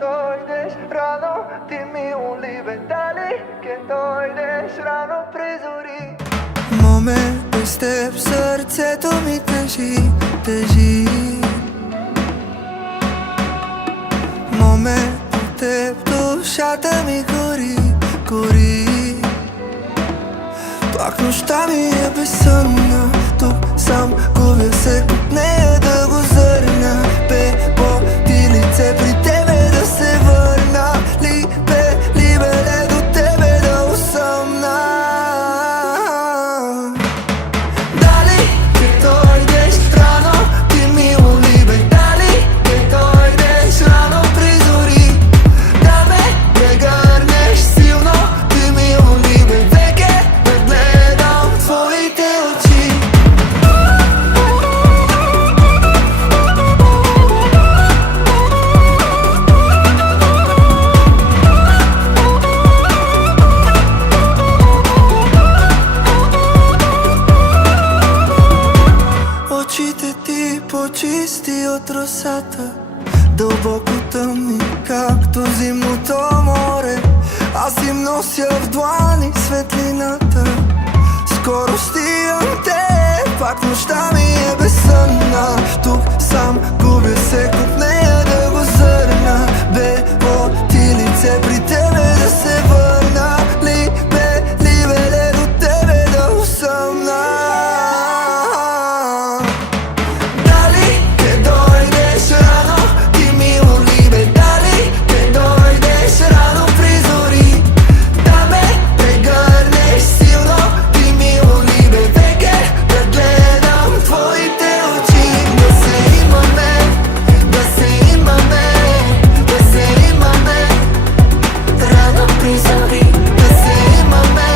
Dojdeš rano, ti mi ulive dali, ke dojdeš rano pri zori. Moment bez teb srcето ми тежи. Момент от теб душата ми гори. Пак нощта ми е безсънна, тук сам губя се от нея да го зърна. Бебо, ти лице при тебе да се върна. Либе, до тебе да усъмна. Дали ке дойдеш рано, ти мило либе. Дали ке дойдеш рано при зори. Да ме прегърнеш силно, ти мило либе. Веке да гледам твоите очи. Очите ти по-чисти от росата, дълбоко тъмни, както зимното море. Аз им нося в длани светлината. Скоро стигам те, пак нощта ми е безсънна. Тук сам губя се от нея да го зърна. Бебо, ти лице при тебе да се върна. Либе, до тебе да усъмна. Дали ке дойдеш рано, ти мило либе. Дали ке дойдеш рано при зори. Да ме прегърнеш силно, ти мило либе. Веке да гледам твоите очи. Да се имаме, да се имаме, да се имаме рано при зори. Да се имаме,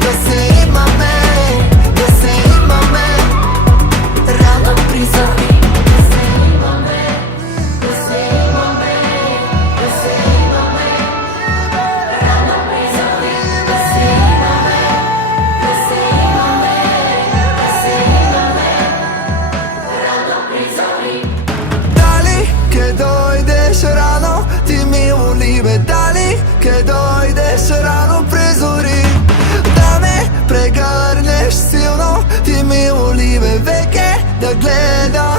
да се имаме, да се имаме рано при зори. Дали ке дойдеш рано, ти мило либе. Дали ке дойдеш рано при зори. Да ме прегърнеш силно, ти мило либе. Веке да гледам